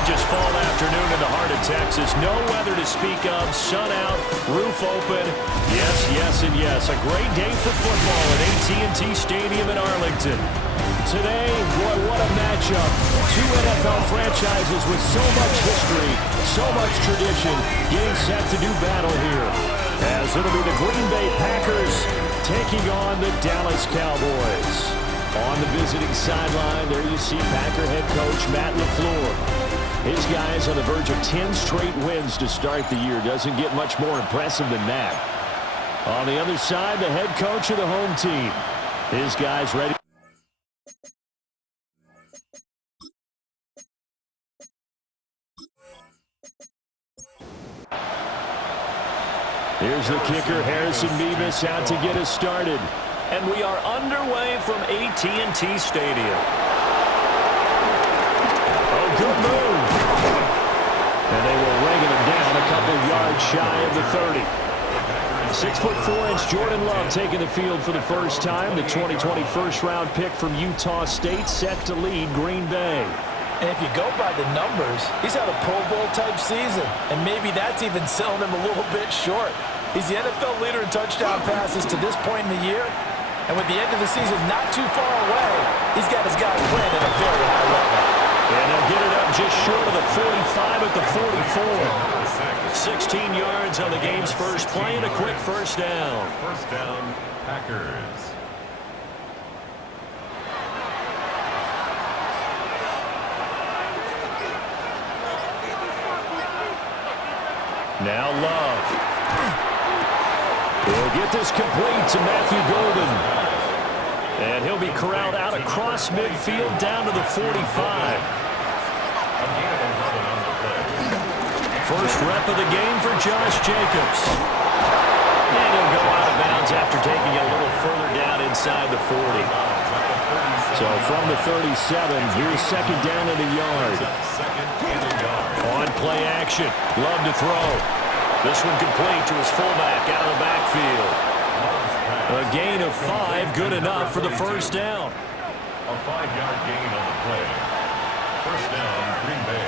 gorgeous fall afternoon in the heart of Texas. No weather to speak of. Sun out, roof open. Yes, yes, and yes. A great day for football at AT&T Stadium in Arlington. Today, boy, what a matchup. Two NFL franchises with so much history, so much tradition, getting set to do battle here. As it'll be the Green Bay Packers taking on the Dallas Cowboys. On the visiting sideline, there you see Packer head coach Matt LaFleur. His guys on the verge of 10 straight wins to start the year. Doesn't get much more impressive than that. On the other side, the head coach of the home team. His guys ready. Here's the kicker, Harrison Mevis, out to get us started. And we are underway from AT&T Stadium. Oh, good move. And they will ring him down a couple yards shy of the 30. 6'4" Jordan Love taking the field for the first time. The 2020 first-round pick from Utah State set to lead Green Bay. And if you go by the numbers, he's had a Pro Bowl-type season. And maybe that's even selling him a little bit short. He's the NFL leader in touchdown passes to this point in the year. And with the end of the season not too far away, he's got his guys playing at a very high level. And he'll get it up just short of the 45 at the 44. 16 yards on the game's first play and a quick first down. First down, Packers. Now Love. He'll get this complete to Matthew Golden. And he'll be corralled out across midfield down to the 45. First rep of the game for Josh Jacobs. And he'll go out of bounds after taking it a little further down inside the 40. So from the 37, here's second down and a yard. On play action, Love to throw. This one complete to his fullback out of the backfield. A gain of 5, good enough for the first down. A 5-yard gain on the play. First down, Green Bay.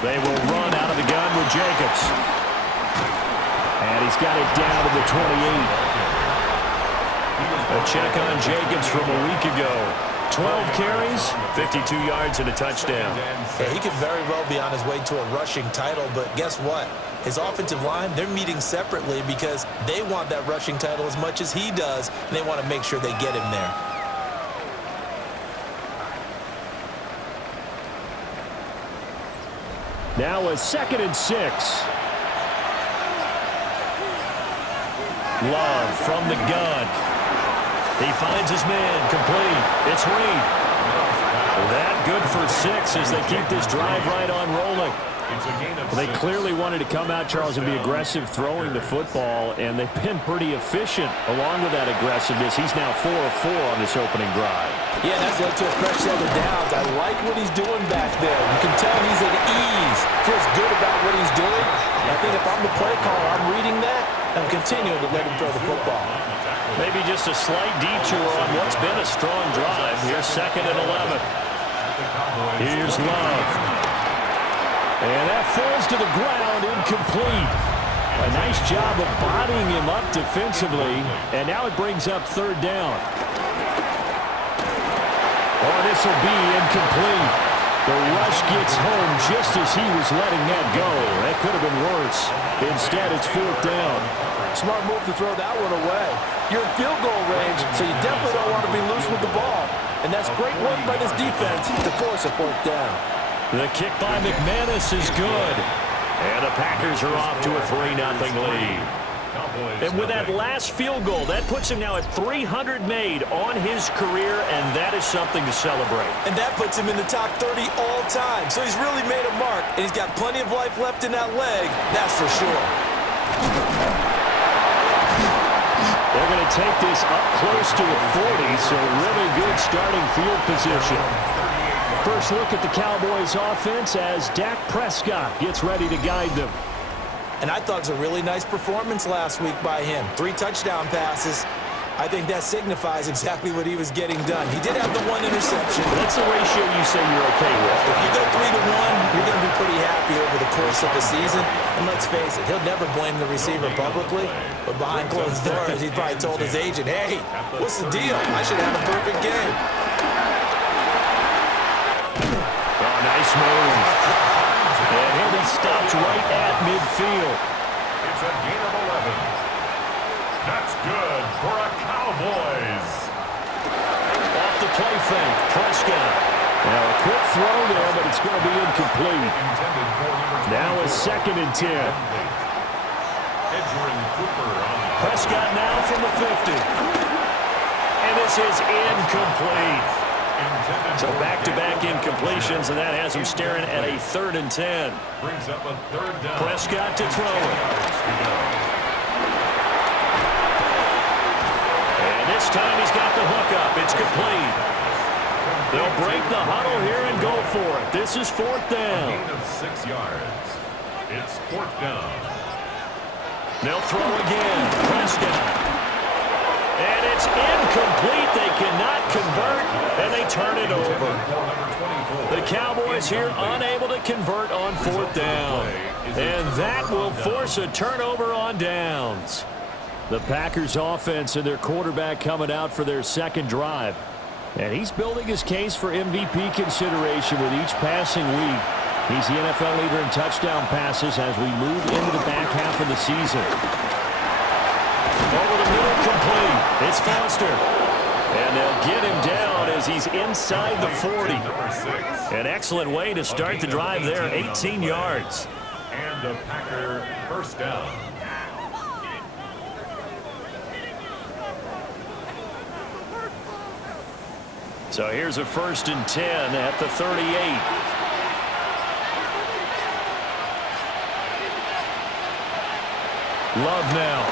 They will run out of the gun with Jacobs. And he's got it down to the 28. A check on Jacobs from a week ago. 12 carries, 52 yards, and a touchdown. Yeah, he could very well be on his way to a rushing title, but guess what? His offensive line, they're meeting separately because they want that rushing title as much as he does, and they want to make sure they get him there. Now a 2nd and 6. Love from the gun. He finds his man, complete. It's Reed. That good for 6 as they keep this drive right on rolling. They clearly wanted to come out, Charles, and be aggressive throwing the football, and they've been pretty efficient along with that aggressiveness. He's now 4 of 4 on this opening drive. Yeah, that's led to a fresh set of downs. I like what he's doing back there. You can tell he's at ease, feels good about what he's doing. And I think if I'm the play caller, I'm reading that, and I'm continuing to let him throw the football. Maybe just a slight detour on what's been a strong drive. Here's 2nd and 11. Here's Love. And that falls to the ground, incomplete. A nice job of bodying him up defensively. And now it brings up 3rd down. Oh, this will be incomplete. The rush gets home just as he was letting that go. That could have been worse. Instead, it's 4th down. Smart move to throw that one away. You're in field goal range, so you definitely don't want to be loose with the ball. And that's great work by this defense to force a 4th down. The kick by McManus is good. And the Packers are off to a 3-0 lead. And with that last field goal, that puts him now at 300 made on his career, and that is something to celebrate. And that puts him in the top 30 all time. So he's really made a mark, and he's got plenty of life left in that leg, that's for sure. They're going to take this up close to the 40, so really good starting field position. First look at the Cowboys offense as Dak Prescott gets ready to guide them. And I thought it was a really nice performance last week by him. 3 touchdown passes. I think that signifies exactly what he was getting done. He did have the one interception. That's the ratio you say you're okay with. If you go 3-to-1, you're going to be pretty happy over the course of the season. And let's face it, he'll never blame the receiver publicly, but behind closed doors, he probably told his agent, hey, what's the deal? I should have a perfect game. Oh, nice move. And he'll be stopped right at midfield. It's a gain of 11. That's good for a Cowboys. Off the play fake, Prescott. Now a quick throw there, but it's going to be incomplete. Now a 2nd and 10. Prescott now from the 50. And this is incomplete. So back-to-back incompletions, and that has him staring at a 3rd and 10. Brings up a 3rd down. Prescott to throw it. And this time he's got the hook up. It's complete. They'll break the huddle here and go for it. This is 4th down. A gain of 6 yards. It's 4th down. They'll throw again. Prescott. And it's incomplete. They cannot convert, and they turn it over. The Cowboys here unable to convert on 4th down. And that will force a turnover on downs. The Packers offense and their quarterback coming out for their 2nd drive. And he's building his case for MVP consideration with each passing week. He's the NFL leader in touchdown passes as we move into the back half of the season. Over the middle, complete. It's Foster. And they'll get him down as he's inside the 40. An excellent way to start the drive there, 18 yards. And a Packer 1st down. So here's a 1st and 10 at the 38. Love now.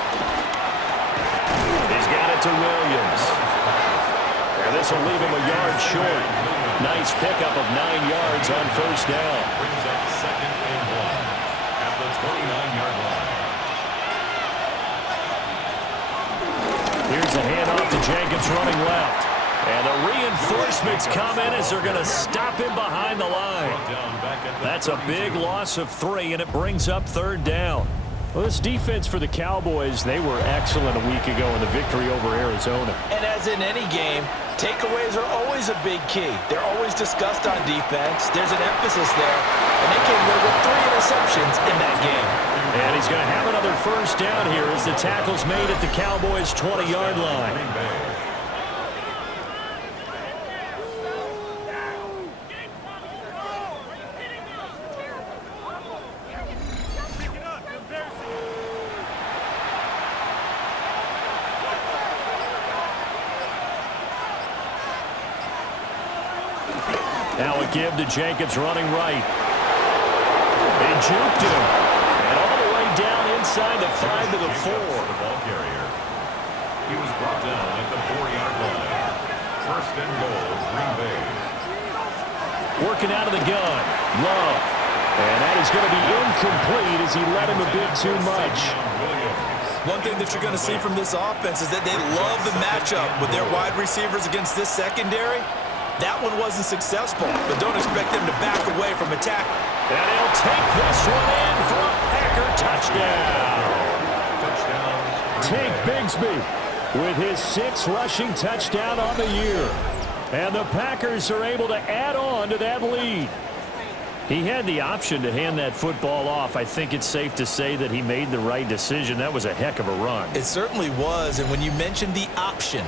He's got it to Williams. And this will leave him a yard short. Nice pickup of 9 yards on 1st down. Brings up 2nd and 1 at the 29-yard line. Here's a handoff to Jenkins running left. And the reinforcements come in as they're going to stop him behind the line. That's a big loss of 3, and it brings up 3rd down. Well, this defense for the Cowboys, they were excellent a week ago in the victory over Arizona. And as in any game, takeaways are always a big key. They're always discussed on defense. There's an emphasis there, and they came away with 3 interceptions in that game. And he's going to have another 1st down here as the tackle's made at the Cowboys' 20-yard line. Now a give to Jenkins running right. They juked him. And all the way down inside the 5 to the 4. The ball carrier. He was brought down at the 4-yard line. 1st and goal, Green Bay. Working out of the gun. Love. And that is going to be incomplete as he let him a bit too much. One thing that you're going to see from this offense is that they love the matchup with their wide receivers against this secondary. That one wasn't successful, but don't expect them to back away from attack. And he'll take this one in for a Packer touchdown. Take Bigsby with his 6th rushing touchdown on the year. And the Packers are able to add on to that lead. He had the option to hand that football off. I think it's safe to say that he made the right decision. That was a heck of a run. It certainly was, and when you mentioned the option,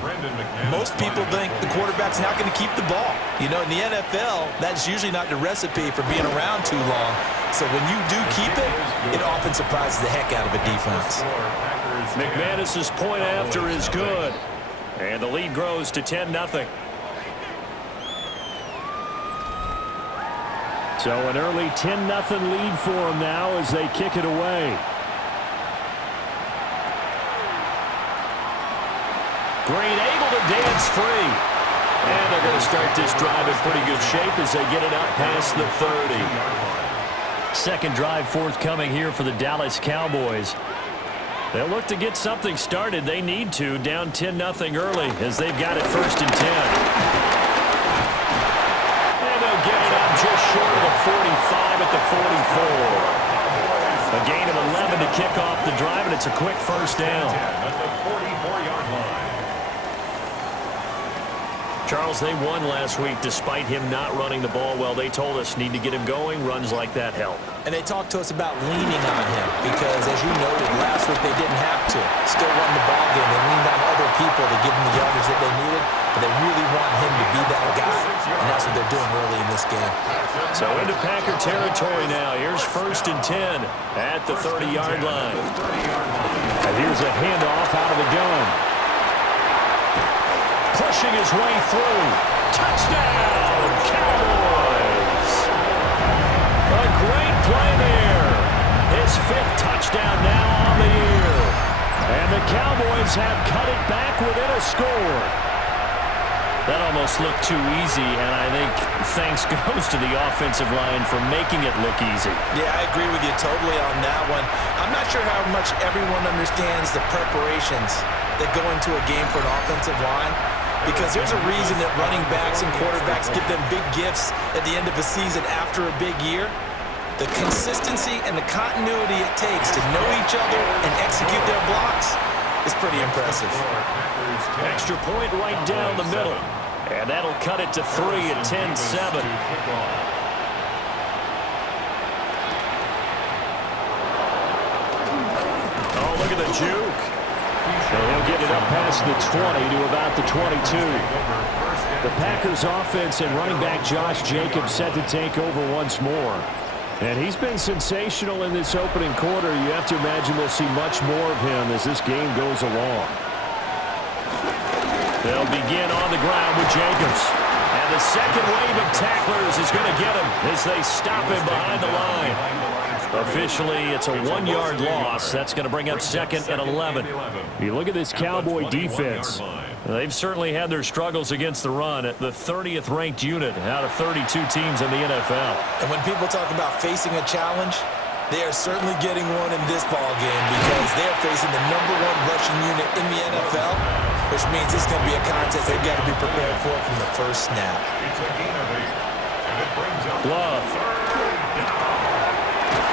most people think the quarterback's not going to keep the ball. You know, in the NFL, that's usually not the recipe for being around too long. So when you do keep it, it often surprises the heck out of a defense. McManus's point after is good. And the lead grows to 10-0. So an early 10-0 lead for them now as they kick it away. Green able to dance free. And they're going to start this drive in pretty good shape as they get it up past the 30. 2nd drive forthcoming here for the Dallas Cowboys. They'll look to get something started. They need to, down 10-0 early as they've got it 1st and 10. And they'll get it up just short of the 45 at the 44. A gain of 11 to kick off the drive, and it's a quick first down. At the 44-yard line. Charles, they won last week despite him not running the ball well. They told us need to get him going. Runs like that help. And they talked to us about leaning on him because, as you noted, last week they didn't have to. Still won the ball game. They leaned on other people to give them the yardage that they needed, but they really want him to be that guy, and that's what they're doing early in this game. So into Packer territory now. Here's 1st and 10 at the 30-yard line. And here's a handoff out of the gun. Pushing his way through. Touchdown, Cowboys! A great play there. His 5th touchdown now on the year. And the Cowboys have cut it back within a score. That almost looked too easy, and I think thanks goes to the offensive line for making it look easy. Yeah, I agree with you totally on that one. I'm not sure how much everyone understands the preparations that go into a game for an offensive line, because there's a reason that running backs and quarterbacks give them big gifts at the end of a season after a big year. The consistency and the continuity it takes to know each other and execute their blocks is pretty impressive. Extra point right down the middle. And that'll cut it to 3 at 10-7. Oh, look at the juke. And he'll get it up past the 20 to about the 22. The Packers offense and running back Josh Jacobs set to take over once more. And he's been sensational in this opening quarter. You have to imagine we'll see much more of him as this game goes along. They'll begin on the ground with Jacobs. And the second wave of tacklers is going to get him as they stop him behind the line. Officially, it's a 1-yard loss. That's going to bring up 2nd and 11. You look at this Cowboy defense. They've certainly had their struggles against the run at the 30th ranked unit out of 32 teams in the NFL. And when people talk about facing a challenge, they are certainly getting one in this ball game because they're facing the #1 rushing unit in the NFL, which means it's going to be a contest they've got to be prepared for from the first snap. It's a gain of 8, and it brings up Love.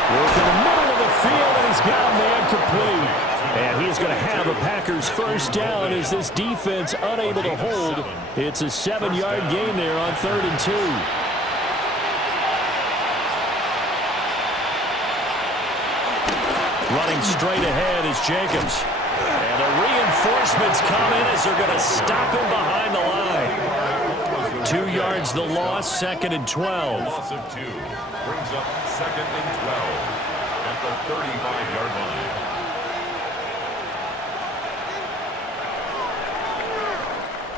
Work in the middle of the field, and he's got a man complete. And he's going to have a Packers first down as this defense unable to hold. It's a 7-yard gain there on 3rd and 2. Running straight ahead is Jacobs. And the reinforcements come in as they're going to stop him behind the line. 2 yards the loss, 2nd and 12. Loss of 2 brings up 2nd and 12 at the 35-yard line.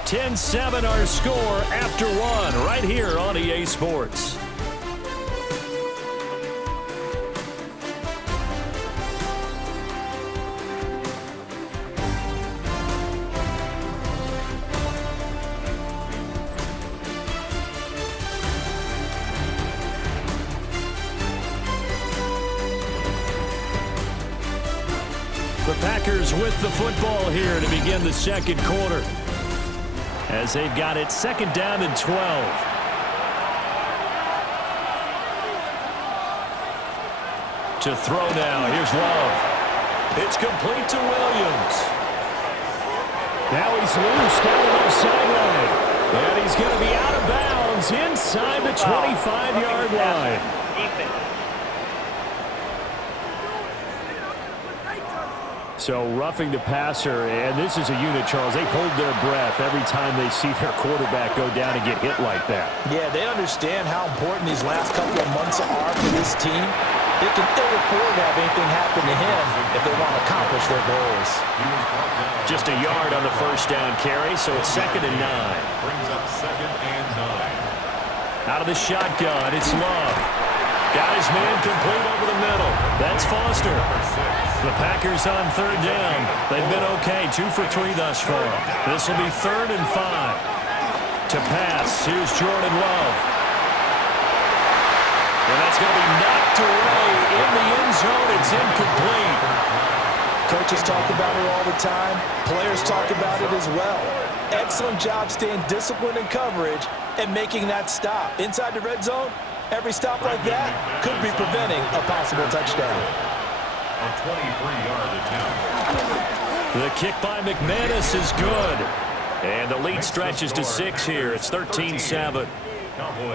(10-7) our score after 1 right here on EA Sports. The Packers with the football here to begin the second quarter, as they've got it 2nd down and 12. To throw now, here's Love. It's complete to Williams. Now he's loose down the left sideline. And he's going to be out of bounds inside the 25-yard line. So roughing the passer, and this is a unit, Charles. They hold their breath every time they see their quarterback go down and get hit like that. Yeah, they understand how important these last couple of months are for this team. They can ill afford to have anything happen to him if they want to accomplish their goals. Just a yard on the first down carry, so it's 2nd and 9. Brings up 2nd and 9. Out of the shotgun, it's Love. Got his man complete over the middle. That's Foster. The Packers on 3rd down. They've been okay, 2 for 3 thus far. This will be 3rd and 5. To pass, here's Jordan Love. And that's going to be knocked away in the end zone. It's incomplete. Coaches talk about it all the time. Players talk about it as well. Excellent job staying disciplined in coverage and making that stop. Inside the red zone, every stop like that could be preventing a possible touchdown. A 23-yard attempt. The kick by McManus is good. And the lead stretches to 6 here. It's 13-7.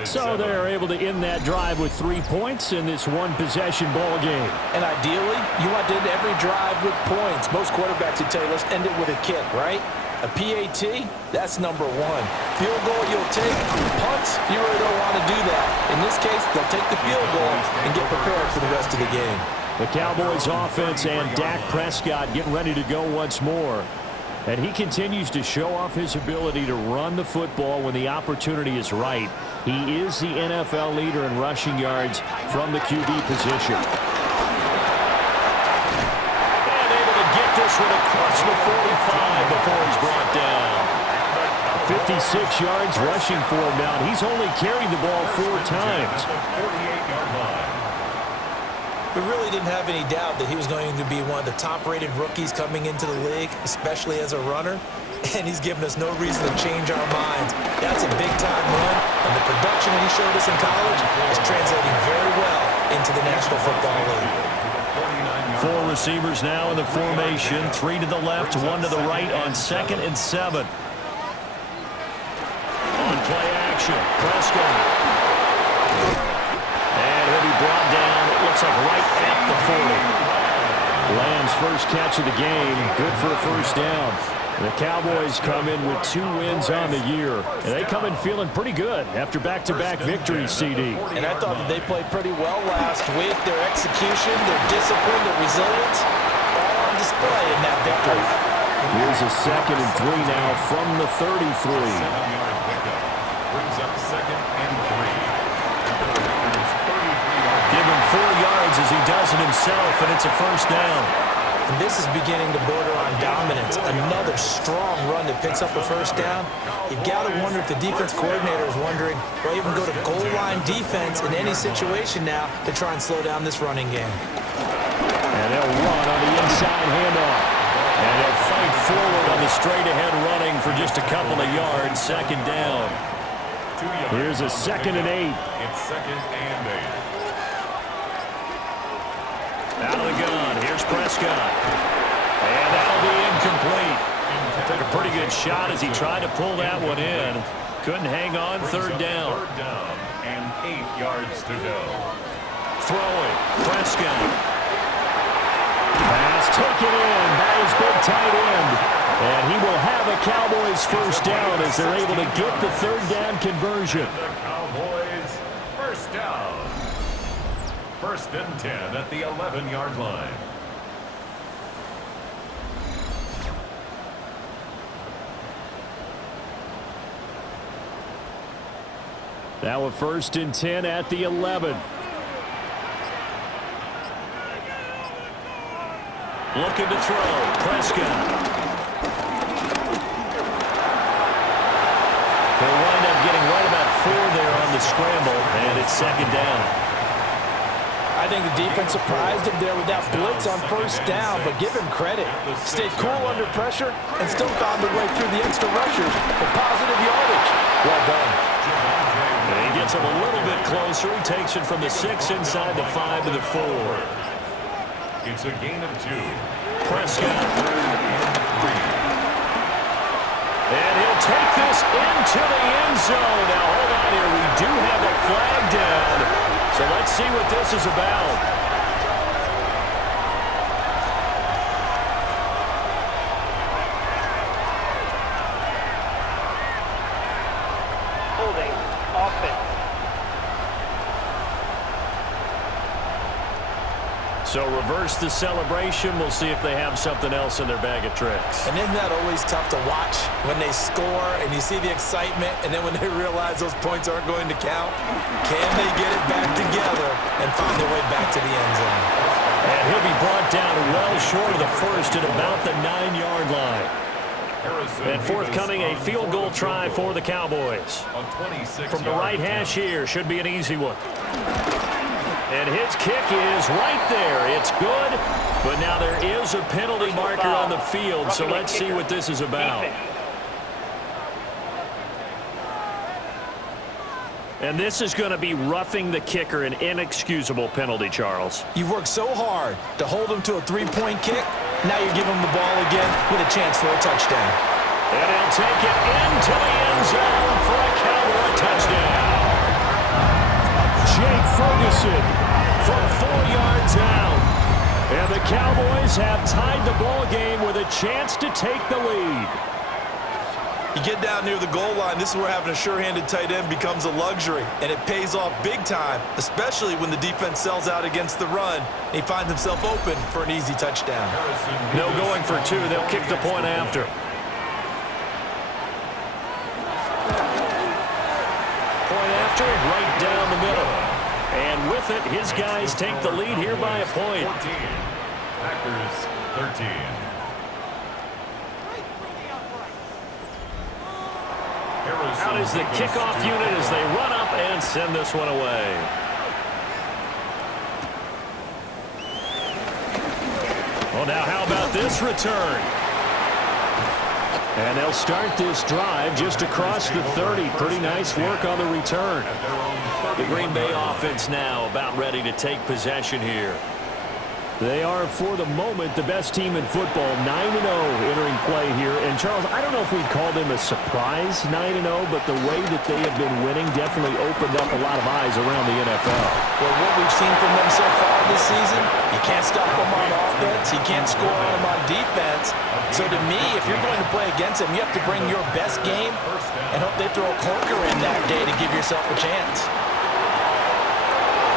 So they're able to end that drive with 3 points in this one-possession ball game. And ideally, you want to end every drive with points. Most quarterbacks would tell you, let's end it with a kick, right? A PAT, that's number 1. Field goal, you'll take. Punts, you really don't want to do that. In this case, they'll take the field goal and get prepared for the rest of the game. The Cowboys offense and Dak Prescott getting ready to go once more. And he continues to show off his ability to run the football when the opportunity is right. He is the NFL leader in rushing yards from the QB position. And able to get this one across the 45 before he's brought down. 56 yards rushing for him now. He's only carried the ball 4 times. 48-yard line. We really didn't have any doubt that he was going to be one of the top-rated rookies coming into the league, especially as a runner. And he's given us no reason to change our minds. That's a big-time run, and the production that he showed us in college is translating very well into the National Football League. 4 receivers now in the formation. 3 to the left, 1 to the right on 2nd and 7. On play action, Prescott. And he'll be brought down, it looks like right at the 40. Lamb's first catch of the game, good for a first down. The Cowboys come in with 2 wins on the year, and they come in feeling pretty good after back-to-back victories, CD. And I thought that they played pretty well last week. Their execution, their discipline, their resilience, all on display in that victory. Here's a 2nd and 3 now from the 33. 7-yard pickup. Brings up 2nd and 3. Give him 4 yards as he does it himself, and it's a first down. And this is beginning to border on dominance. Another strong run that picks up a first down. You've got to wonder if the defense coordinator is wondering, will even go to goal line defense in any situation now to try and slow down this running game. And they'll run on the inside handoff. And they'll fight forward on the straight-ahead running for just a couple of yards. 2nd down. 2 yards. Here's a 2nd and 8. It's 2nd and 8. Out of the gun, here's Prescott. And that'll be incomplete. Took a pretty good shot as he tried to pull that one in. Couldn't hang on, 3rd down. 3rd down and 8 yards to go. Throwing, Prescott. Pass taken in by his big tight end. And he will have a Cowboys first down as they're able to get the 3rd down conversion. The Cowboys first down. 1st and 10 at the 11-yard line. Now a 1st and 10 at the 11. Looking to throw, Prescott. He'll wind up getting right about 4 there on the scramble, and it's 2nd down. I think the defense surprised him there with that blitz on first down, but give him credit. Stayed cool under pressure and still found a way through the extra rushers for positive yardage. Well done. And he gets him a little bit closer. He takes it from the 6 inside the 5 to the 4. It's a gain of 2. Prescott. And he'll take this into the end zone. Now, hold on here. We do have a flag down. So let's see what this is about. Holding offense. So reverse the celebration. We'll see if they have something else in their bag of tricks. And isn't that always tough to watch when they score and you see the excitement and then when they realize those points aren't going to count? Can they get it back together and find their way back to the end zone? And he'll be brought down well short of the first at about the 9-yard line. And forthcoming a field goal try for the Cowboys. From the right hash here, should be an easy one. And his kick is right there. It's good, but now there is a penalty marker on the field, so let's see what this is about. And this is going to be roughing the kicker, an inexcusable penalty, Charles. You've worked so hard to hold him to a three-point kick. Now you give him the ball again with a chance for a touchdown. And he'll take it into the end zone for a Cowboy touchdown. Jake Ferguson from 4 yards out. And the Cowboys have tied the ball game with a chance to take the lead. You get down near the goal line, this is where having a sure-handed tight end becomes a luxury, and it pays off big time, especially when the defense sells out against the run, and he finds himself open for an easy touchdown. No going for two. They'll kick the point after. Point after, right down the middle. And with it, his guys take the lead here by a point. 14. Packers 13. Out is the kickoff unit as they run up and send this one away. Well, now how about this return? And they'll start this drive just across the 30. Pretty nice work on the return. The Green Bay offense now about ready to take possession here. They are, for the moment, the best team in football, 9-0 entering play here. And, Charles, I don't know if we'd call them a surprise 9-0, but the way that they have been winning definitely opened up a lot of eyes around the NFL. Well, what we've seen from them so far this season, you can't stop them on offense, you can't score on them on defense. So, to me, if you're going to play against them, you have to bring your best game and hope they throw a corker in that day to give yourself a chance.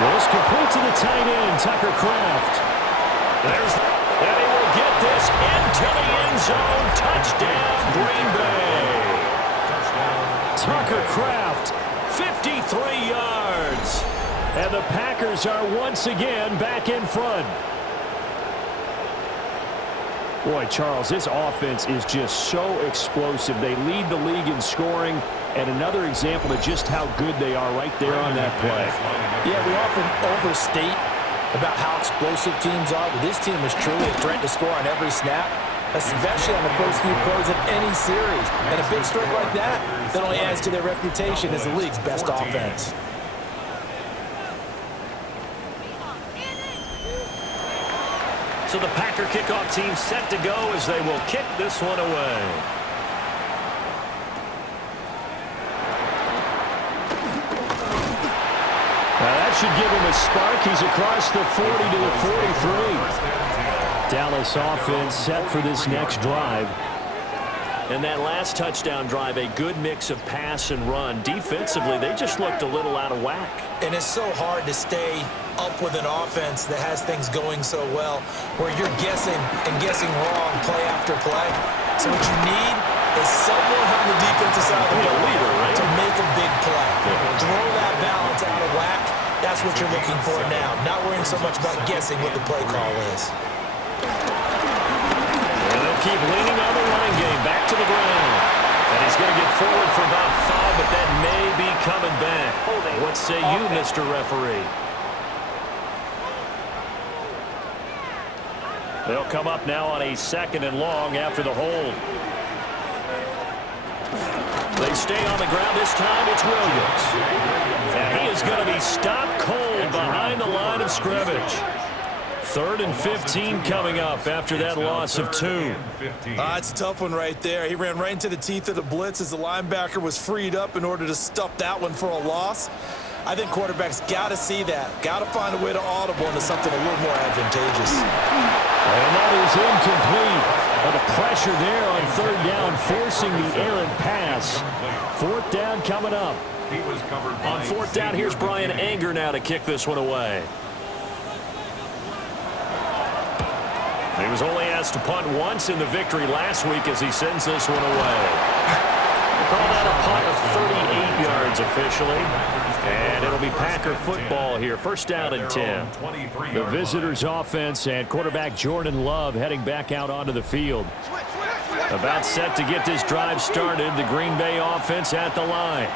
Well, it's complete to the tight end, Tucker Kraft. And he will get this into the end zone. Touchdown, Green Bay. Tucker Kraft, 53 yards. And the Packers are once again back in front. Boy, Charles, this offense is just so explosive. They lead the league in scoring, and another example of just how good they are right there on that play. Yeah, we often overstate about how explosive teams are, but this team is truly a threat to score on every snap, especially on the first few plays of any series. And a big stroke like that only adds to their reputation as the league's best offense. So the Packer kickoff team set to go as they will kick this one away. Now that should give him a spark. He's across the 40 to the 43. Dallas offense set for this next drive. And that last touchdown drive, a good mix of pass and run. Defensively, they just looked a little out of whack. And it's so hard to stay up with an offense that has things going so well, where you're guessing and guessing wrong play after play. So what you need is someone on the defensive side of the ball to make a big play. Throw that balance out of whack. That's what you're looking for now. Not worrying so much about guessing what the play call is. And they'll keep leaning on the running game back to the ground. And he's going to get forward for about 5, but that may be coming back. What say you, Mr. Referee? They'll come up now on a 2nd and long after the hold. They stay on the ground. This time it's Williams. And he is going to be stopped cold behind the line of scrimmage. 3rd and 15 coming up after that loss of 2. It's a tough one right there. He ran right into the teeth of the blitz as the linebacker was freed up in order to stuff that one for a loss. I think quarterbacks got to see that. Got to find a way to audible into something a little more advantageous. And that is incomplete. But the pressure there on 3rd down, forcing the errant pass. 4th down coming up. On 4th down, here's Brian Anger now to kick this one away. He was only asked to punt once in the victory last week as he sends this one away. Call that a punt of 38 yards officially. And it'll be Packer football here. 1st down and 10. The visitors' offense and quarterback Jordan Love heading back out onto the field. About set to get this drive started. The Green Bay offense at the line.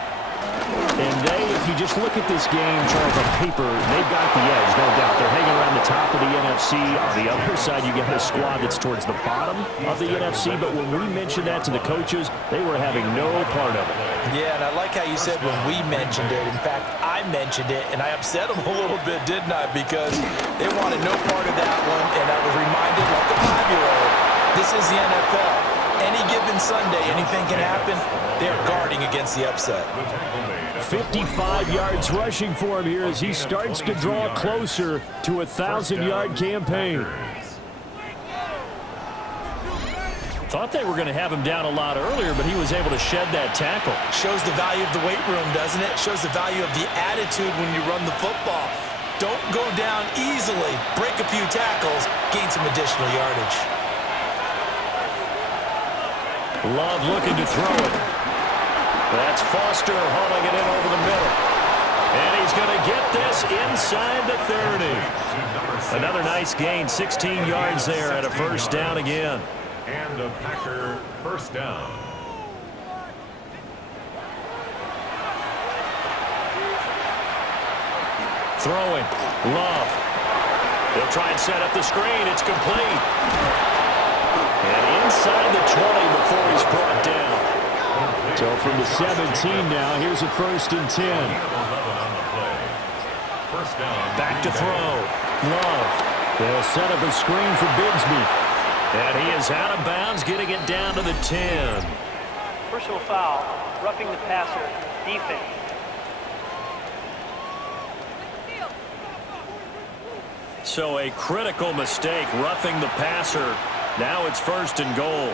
And if you just look at this game, Charles, on paper, they've got the edge, no doubt. They're hanging around the top of the NFC. On the other side, you got a squad that's towards the bottom of the NFC. But when we mentioned that to the coaches, they were having no part of it. Yeah, and I like how you said when we mentioned it. In fact, I mentioned it, and I upset them a little bit, didn't I? Because they wanted no part of that one, and I was reminded, like a 5-year-old, this is the NFL. Any given Sunday, anything can happen. They're guarding against the upset. 55 yards rushing for him here as he starts to draw closer to a 1,000-yard campaign. Thought they were going to have him down a lot earlier, but he was able to shed that tackle. Shows the value of the weight room, doesn't it? Shows the value of the attitude when you run the football. Don't go down easily. Break a few tackles. Gain some additional yardage. Love looking to throw it. That's Foster hauling it in over the middle. And he's going to get this inside the 30. Another nice gain, 16 yards there and a first down again. And a Packer first down. Throwing. Love. He'll try and set up the screen. It's complete. And inside the 20 before he's brought down. So from the 17 now, here's a 1st and 10. Back to throw. Love. They'll set up a screen for Bigsby. And he is out of bounds, getting it down to the 10. Personal foul, roughing the passer, defense. So a critical mistake, roughing the passer. Now it's 1st and goal.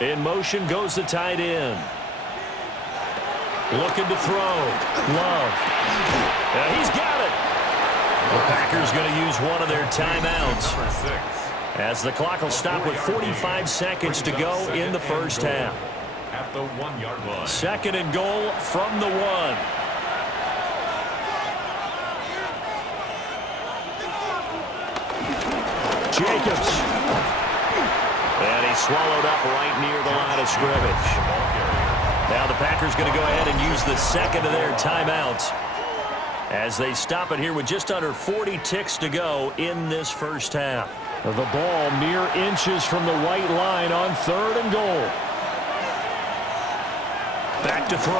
In motion goes the tight end. Looking to throw. Love. And he's got it. The Packers going to use one of their timeouts as the clock will stop with 45 seconds to go in the first half. At the 1-yard line. 2nd and goal from the 1. Jacobs. And he's swallowed up right near the line of scrimmage. Now the Packers going to go ahead and use the 2nd of their timeouts as they stop it here with just under 40 ticks to go in this first half. The ball mere inches from the white line on 3rd and goal. Back to throw.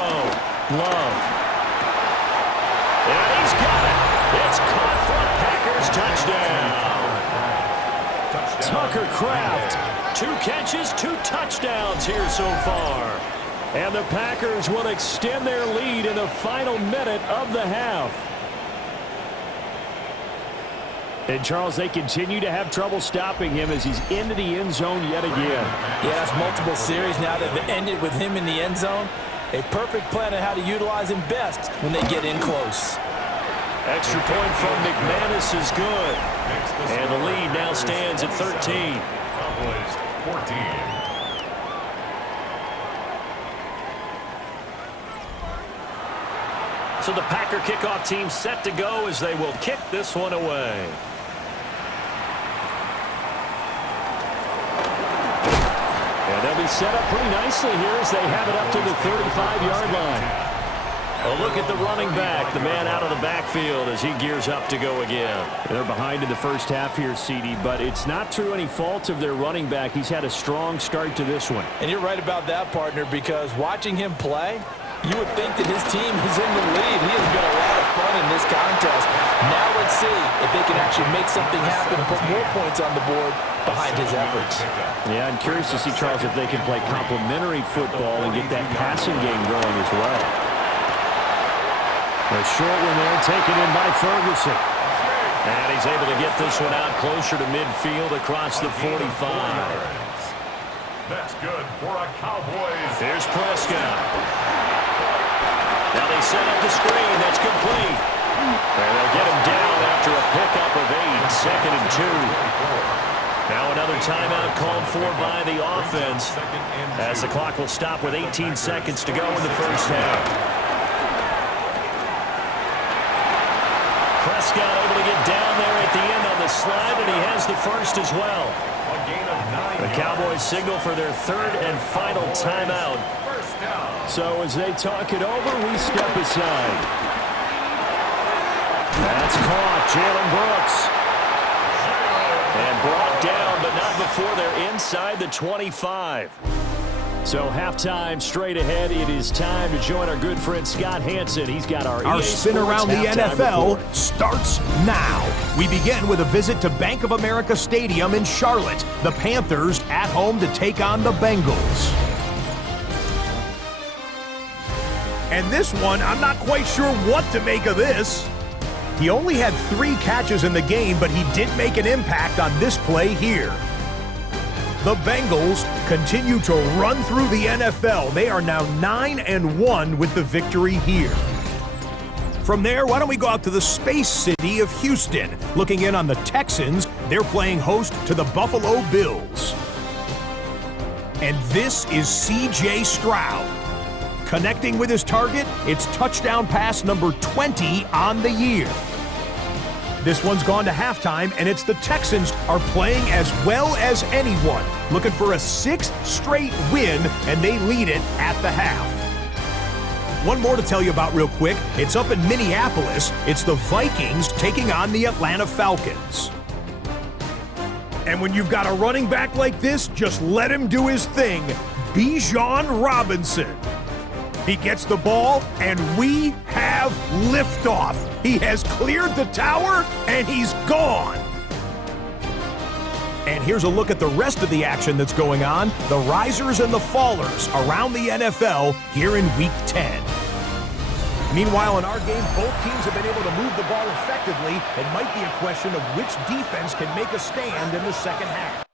Love. And he's got it. It's caught for a Packers touchdown. Tucker Kraft. 2 catches, 2 touchdowns here so far. And the Packers will extend their lead in the final minute of the half. And, Charles, they continue to have trouble stopping him as he's into the end zone yet again. Yeah, that's multiple series now that have ended with him in the end zone. A perfect plan on how to utilize him best when they get in close. Extra point from McManus is good. And the lead now stands at 13. Cowboys 14. So the Packer kickoff team set to go as they will kick this one away. And they'll be set up pretty nicely here as they have it up to the 35-yard line. A look at the running back, the man out of the backfield as he gears up to go again. They're behind in the first half here, CD, but it's not through any fault of their running back. He's had a strong start to this one. And you're right about that, partner, because watching him play, you would think that his team is in the lead. He has been a lot of fun in this contest. Now let's see if they can actually make something happen and put more points on the board behind his efforts. Yeah, I'm curious to see, Charles, if they can play complementary football and get that passing game going as well. A short one there, taken in by Ferguson. And he's able to get this one out closer to midfield across the 45. That's good for a Cowboys. Here's Prescott. Now they set up the screen. That's complete. And they'll get him down after a pickup of 8. 2nd and 2. Now another timeout called for by the offense as the clock will stop with 18 seconds to go in the first half. Prescott able to get down there at the end on the slide, and he has the first as well. gain of 9 The Cowboys signal for their third and final timeout. First down. So as they talk it over, we step aside. That's caught. Jalen Brooks. And brought down, but not before they're inside the 25. So halftime straight ahead. It is time to join our good friend Scott Hansen. He's got our EA spin Sports around the halftime NFL report. starts now. We begin with a visit to Bank of America Stadium in Charlotte. The Panthers at home to take on the Bengals. And this one, I'm not quite sure what to make of this. He only had 3 catches in the game, but he did make an impact on this play here. The Bengals continue to run through the NFL. They are now 9-1 with the victory here. From there, why don't we go out to the space city of Houston? Looking in on the Texans, they're playing host to the Buffalo Bills. And this is C.J. Stroud. Connecting with his target, it's touchdown pass number 20 on the year. This one's gone to halftime, and it's the Texans are playing as well as anyone, looking for a 6th straight win, and they lead it at the half. One more to tell you about real quick. It's up in Minneapolis. It's the Vikings taking on the Atlanta Falcons. And when you've got a running back like this, just let him do his thing. Bijan Robinson. He gets the ball, and we have liftoff. He has cleared the tower, and he's gone. And here's a look at the rest of the action that's going on. The risers and the fallers around the NFL here in Week 10. Meanwhile, in our game, both teams have been able to move the ball effectively. It might be a question of which defense can make a stand in the second half.